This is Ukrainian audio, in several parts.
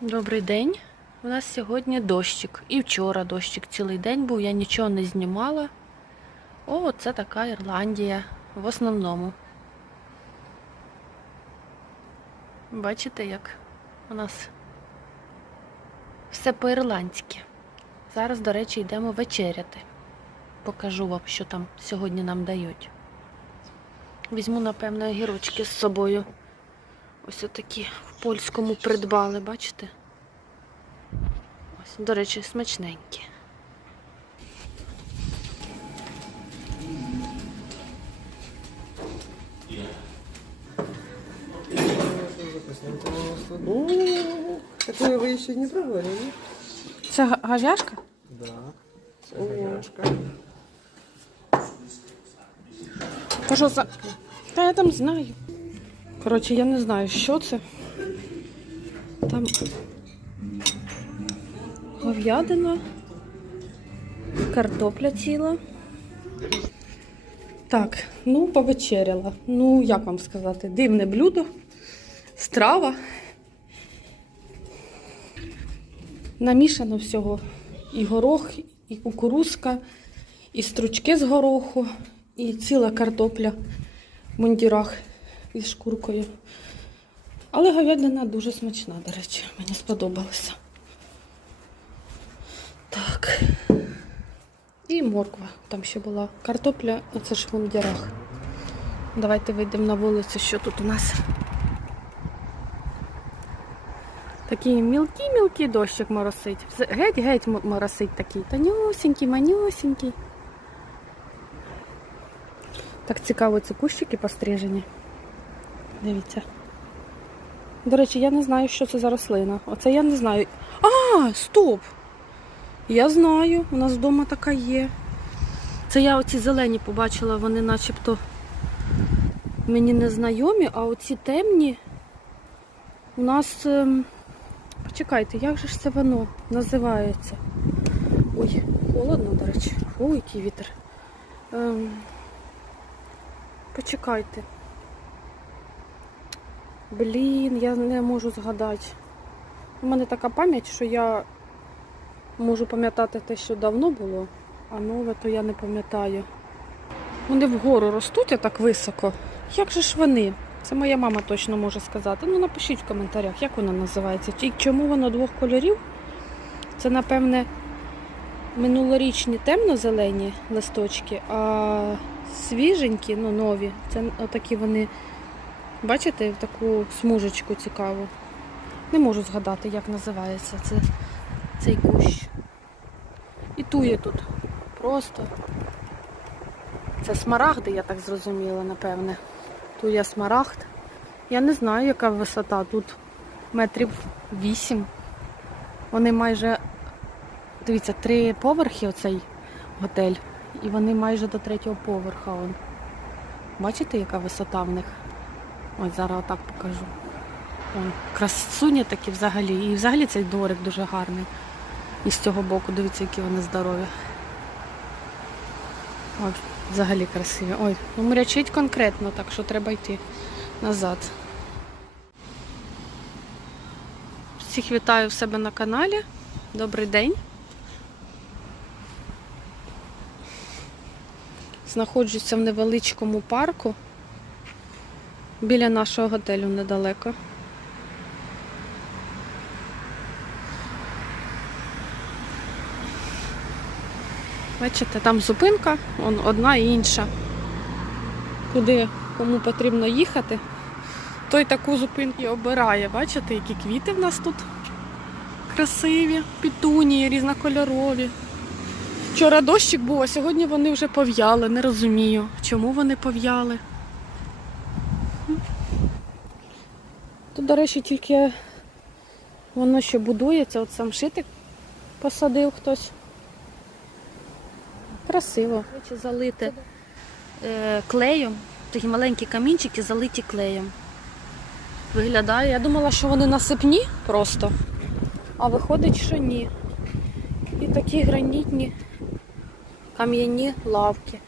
Добрий день. У нас сьогодні дощик. І вчора дощик цілий день був, я нічого не знімала. О, це така Ірландія в основному. Бачите, як у нас все по-ірландськи. Зараз, до речі, йдемо вечеряти. Покажу вам, що там сьогодні нам дають. Візьму, напевно, огірочки з собою. Ось отакі в польському придбали, бачите? Ось, до речі, смачненькі. О, Такое вы еще не пробовали, нет? Це га- гавяшка? Да. Говяшка. Та що за. Та я там знаю. Коротше, я не знаю, що це. Там говядина, картопля ціла. Так, ну, повечеряла. Ну, як вам сказати, дивне блюдо, страва. Намішано всього. І горох, і кукурузка, і стручки з гороху, і ціла картопля в мундірах із шкуркою. Але говядина дуже смачна, до речі, мені сподобалося. Так. І морква там ще була. Картопля, оце ж в мундірах. Давайте вийдемо на вулицю, що тут у нас. Такий мілкий-мілкий дощик моросить. Геть-геть моросить такий. Тонюсінький, манюсінький. Так цікаво, ці кущики пострижені. Дивіться. До речі, я не знаю, що це за рослина. Оце я не знаю. А, стоп! Я знаю, у нас вдома така є. Це я оці зелені побачила, вони начебто мені не знайомі, а оці темні у нас. ем, Почекайте, як же ж це воно називається? Ой, холодно, до речі. Ой, який вітер. Ем, почекайте. Блін, я не можу згадати. У мене така пам'ять, що я можу пам'ятати те, що давно було, а нове то я не пам'ятаю. Вони вгору ростуть а так високо. Як же ж вони? Це моя мама точно може сказати. Ну, напишіть в коментарях, як вона називається. І чому воно двох кольорів? Це, напевне, минулорічні темно-зелені листочки, а свіженькі, ну, нові, це отакі вони, бачите, в таку смужечку цікаву. Не можу згадати, як називається це, цей кущ. І тує тут. Просто. Це смарагди, я так зрозуміла, напевне. Тут є смарагд. Я не знаю, яка висота. Тут метрів вісім. Вони майже, дивіться, три поверхи оцей готель. І вони майже до третього поверха. Бачите, яка висота в них? Ось зараз отак покажу. Вон, красуні такі взагалі. І взагалі цей дворик дуже гарний. І з цього боку, дивіться, які вони здорові. Ой, взагалі красиві. Ой, ну мрячить конкретно, так що треба йти назад. Всіх вітаю в себе на каналі. Добрий день. Знаходжуся в невеличкому парку біля нашого готелю недалеко. Бачите, там зупинка, он одна і інша. Куди кому потрібно їхати, той таку зупинку і обирає. Бачите, які квіти в нас тут красиві, пітунії, різнокольорові. Вчора дощик був, а сьогодні вони вже пов'яли. Не розумію, чому вони пов'яли. До речі, тільки воно ще будується, от сам шитик посадив хтось. Красиво. Залите е, клеєм. Такі маленькі камінчики залиті клеєм. Виглядає. Я думала, що вони насипні просто, а виходить, що ні. І такі гранітні кам'яні лавки.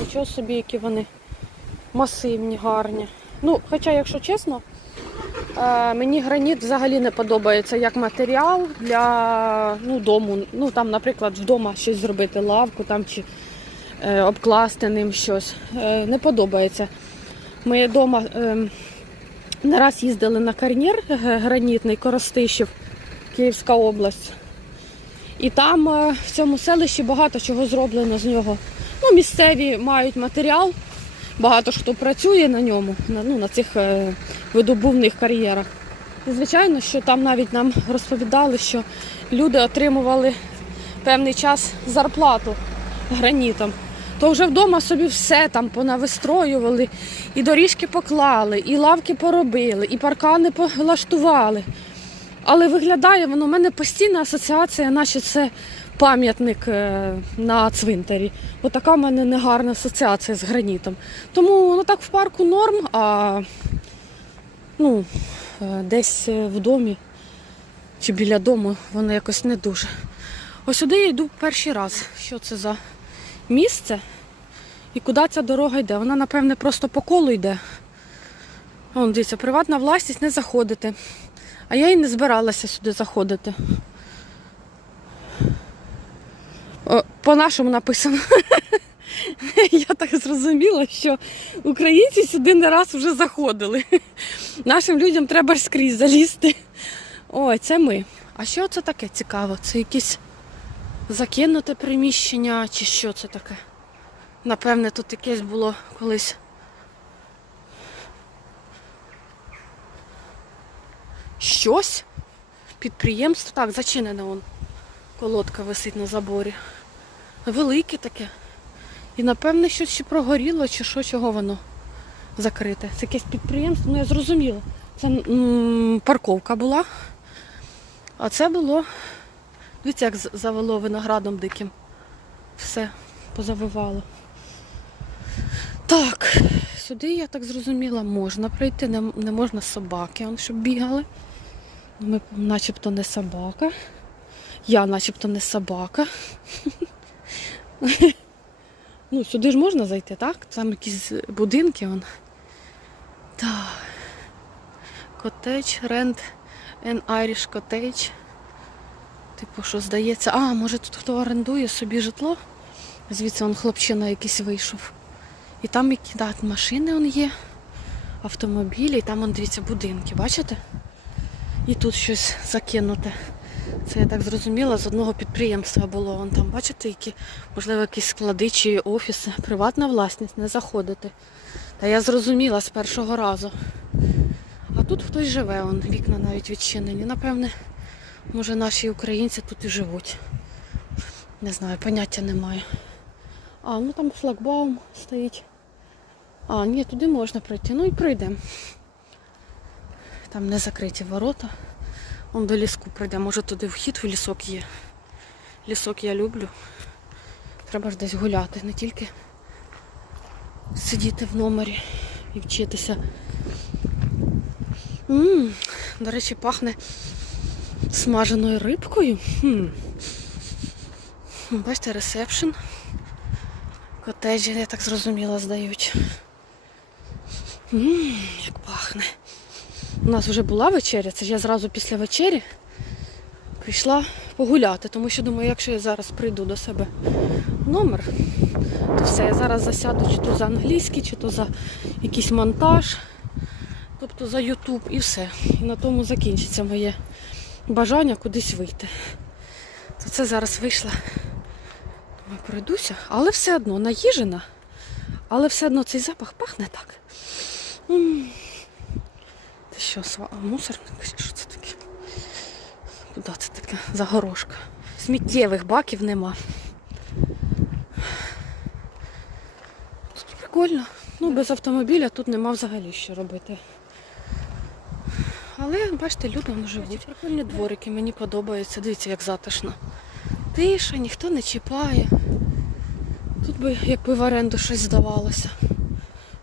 Нічого собі, які вони масивні, гарні. Ну, хоча, якщо чесно, Мені граніт взагалі не подобається як матеріал для ну, дому. Ну там, наприклад, вдома щось зробити, лавку там чи е, обкласти ним щось. Е, не подобається. Ми вдома е, не раз їздили на кар'єр е, гранітний Коростишів, Київська область. І там е, в цьому селищі багато чого зроблено з нього. Ну, місцеві мають матеріал, багато хто працює на ньому, на, ну, на цих е, видобувних кар'єрах. І звичайно, що там навіть нам розповідали, що люди отримували певний час зарплату гранітом. То вже вдома собі все там понавистроювали, і доріжки поклали, і лавки поробили, і паркани полаштували. Але виглядає воно, у мене постійна асоціація, наче це пам'ятник е, на цвинтарі. Отака в мене негарна асоціація з гранітом. Тому воно так в парку норм, а ну, е, десь е, в домі чи біля дому воно якось не дуже. Ось сюди я йду перший раз. Що це за місце? І куди ця дорога йде? Вона, напевне, просто по колу йде. Вон, дивіться, приватна власність не заходити. А я і не збиралася сюди заходити. О, По-нашому написано. Я так зрозуміла, що українці сюди не раз вже заходили. Нашим людям треба ж скрізь залізти. Ой, це ми. А що це таке цікаво? Це якесь закинуте приміщення чи що це таке? Напевне, тут якесь було колись. Щось? Підприємство. Так, зачинене вон. Колодка висить на заборі. Велике таке. І напевне щось ще прогоріло, чи що, чого воно закрите. Це якесь підприємство, ну я зрозуміла. Це м, парковка була. А це було. Дивіться, як завело виноградом диким. Все позавивало. Так, сюди, я так зрозуміла, можна прийти, не, не можна собаки, он, щоб бігали. Ми начебто не собака. Я начебто не собака. Ну, сюди ж можна зайти, так? Там якісь будинки. Вон. Так. Котедж, рент, and Irish Cottage. Типу, що здається. А, може тут хто орендує собі житло? Звідси он хлопчина якийсь вийшов. І там які да, машини он є, автомобілі, і там он, дивіться, будинки, бачите? І тут щось закинуте. Це я так зрозуміла, з одного підприємства було. Вон там, бачите, які, можливо, якісь склади чи офіси. Приватна власність, не заходити. Та я зрозуміла з першого разу. А тут хтось живе, вон, вікна навіть відчинені. Напевне, може наші українці тут і живуть. Не знаю, поняття немає. А, ну там шлагбаум стоїть. А, ні, туди можна пройти. Ну і пройдемо. Там не закриті ворота. Вон до ліску пройде. Може туди вхід в лісок є. Лісок я люблю. Треба ж десь гуляти, не тільки сидіти в номері і вчитися. м до речі, пахне смаженою рибкою. Хм. Бачите, ресепшн. Котеджі, я так зрозуміла, здають. Ммм, як пахне. У нас вже була вечеря, це ж я зразу після вечері прийшла погуляти, тому що думаю, якщо я зараз прийду до себе номер, то все, я зараз засяду чи то за англійський, чи то за якийсь монтаж, тобто за Ютуб і все. І на тому закінчиться моє бажання кудись вийти. То це зараз вийшла. Думаю, пройдуся, але все одно наїжена, але все одно цей запах пахне так. Це що, сва... мусорник? Що це таке? Куди це таке? Загорошка. Сміттєвих баків нема. Тут прикольно. Ну, без автомобіля тут нема взагалі що робити. Але, бачите, люди вони живуть. Прикольні дворики, мені подобається. Дивіться, як затишно. Тиша, ніхто не чіпає. Тут би, якби в оренду щось здавалося,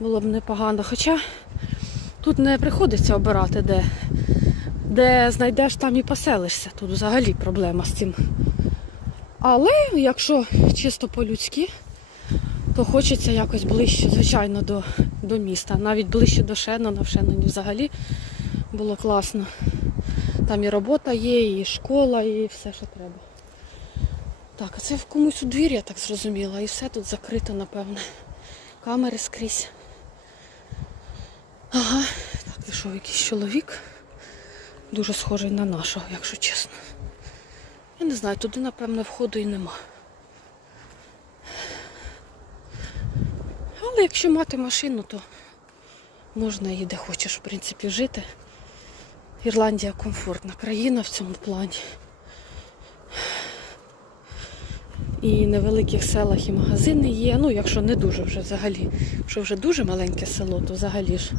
було б непогано. Хоча тут не приходиться обирати, де, де знайдеш, там і поселишся. Тут взагалі проблема з цим. Але якщо чисто по-людськи, то хочеться якось ближче, звичайно, до, до міста. Навіть ближче до Шеннона, в Шенноні взагалі Було класно. Там і робота є, і школа, і все, що треба. Так, а це в комусь у двір, я так зрозуміла. І все тут закрито, напевне. Камери скрізь. Ага, так, пішов якийсь чоловік. Дуже схожий на нашого, якщо чесно. Я не знаю, туди, напевно, входу і нема. Але якщо мати машину, то можна і де хочеш, в принципі, жити. Ірландія комфортна країна в цьому плані. І в невеликих селах і магазини є. Ну, якщо не дуже вже взагалі. Якщо вже дуже маленьке село, то взагалі ж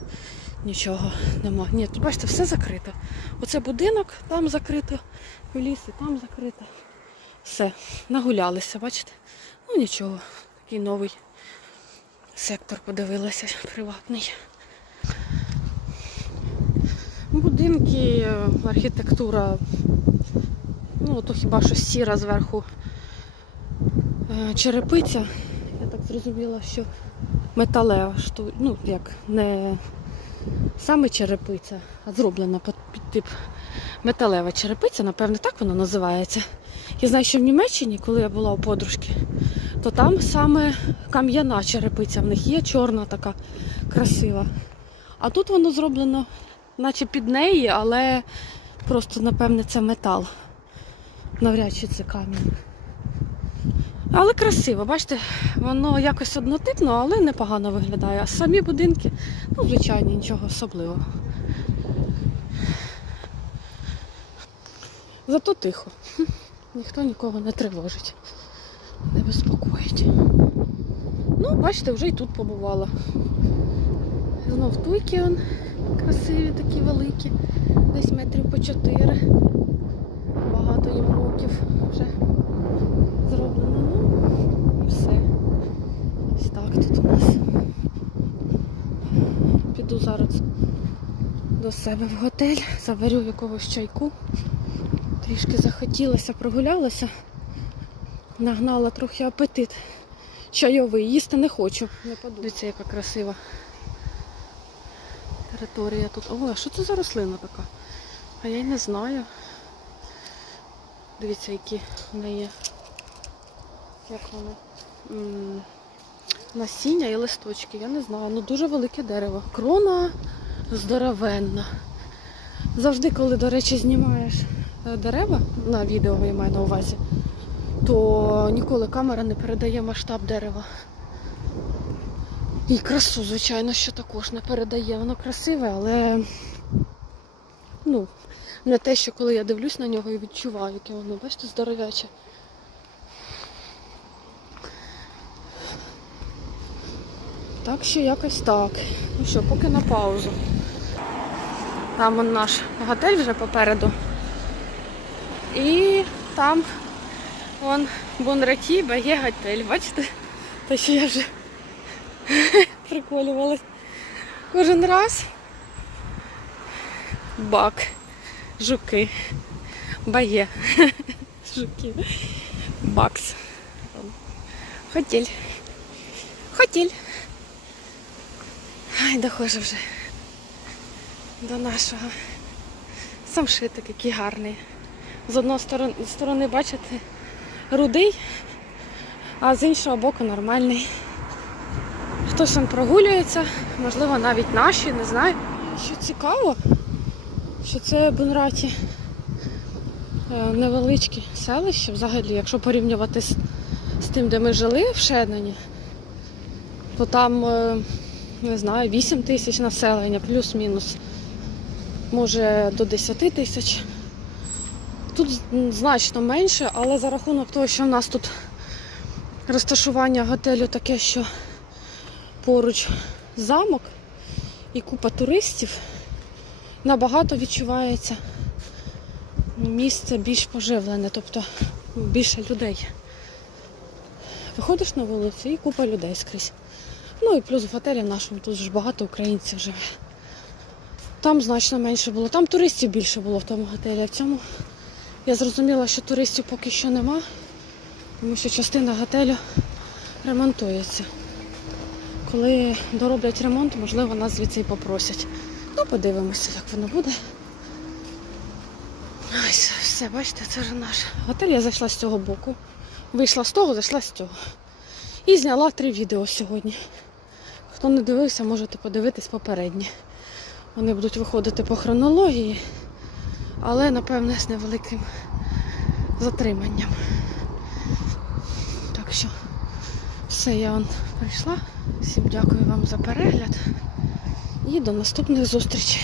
нічого нема. Ні, тут бачите, все закрито. Оце будинок, там закрито, в лісі, там закрито. Все, нагулялися, бачите? Ну нічого, такий новий сектор подивилася, приватний. Будинки, архітектура, ну, то хіба що сіра зверху черепиця. Я так зрозуміла, що металева, шту... ну, як не саме черепиця, а зроблена під тип металева черепиця, напевне, так вона називається. Я знаю, що в Німеччині, коли я була у подружки, то там саме кам'яна черепиця в них є, чорна така красива. А тут воно зроблено, наче під неї, але просто, напевне, це метал. Навряд чи це камінь. Але красиво, бачите, воно якось однотипно, але непогано виглядає. А самі будинки, ну, звичайно, нічого особливого. Зато тихо. Ніхто нікого не тривожить, не безпокоїть. Ну, бачите, вже і тут побувала. Знов туйки он красиві, такі великі, десь метрів по чотири. Багато їм років вже зроблено. Ну і все. Ось так тут у нас. Піду зараз до себе в готель, заварю якогось чайку. Трішки захотілося, прогулялася, нагнала трохи апетит. Чайовий, їсти не хочу. Не. Дивіться, яка красива територія тут. О, а що це за рослина така? А я й не знаю. Дивіться, які в неї. Як воно? Насіння і листочки, я не знаю. Ну дуже велике дерево. Крона здоровенна. Завжди, коли, до речі, знімаєш е, дерева на відео, я маю на увазі, то ніколи камера не передає масштаб дерева. І красу, звичайно, що також не передає. Воно красиве, але ну, не те, що коли я дивлюсь на нього і відчуваю, яке воно, бачите, здоровяче. Так що якось так. Ну що, поки на паузу. Там он наш готель вже попереду. І там вон Бонраті є готель. Бачите? Те, що я вже приколювалась. Кожен раз бак, жуки, бає, жуки, бакс. Хотіль. Хотіль. Ай, дохожу вже до нашого. Самшитик який гарний. З одної сторони, сторони, бачите, рудий, а з іншого боку нормальний. Хтось там прогулюється, можливо, навіть наші, не знаю. Що цікаво, що це Бунраті е, невеличке селище взагалі, якщо порівнювати з, з тим, де ми жили в Шенані, то там, е, не знаю, 8 тисяч населення, плюс-мінус, може до 10 тисяч. Тут значно менше, але за рахунок того, що в нас тут розташування готелю таке, що поруч замок і купа туристів, набагато відчувається місце більш поживлене, тобто більше людей. Виходиш на вулицю і купа людей скрізь. Ну і плюс в готелі нашому тут ж багато українців живе. Там значно менше було. Там туристів більше було в тому готелі. А в цьому я зрозуміла, що туристів поки що нема, тому що частина готелю ремонтується. Коли дороблять ремонт, можливо, нас звідси і попросять Ну, подивимося, як воно буде. Ось, все, бачите, це вже наш готель. Я зайшла з цього боку. Вийшла з того, зайшла з цього. І зняла три відео сьогодні. Хто не дивився, можете подивитись попередні. Вони будуть виходити по хронології, але, напевне, з невеликим затриманням. Так що, все, я вам прийшла. Всім дякую вам за перегляд і до наступних зустрічей.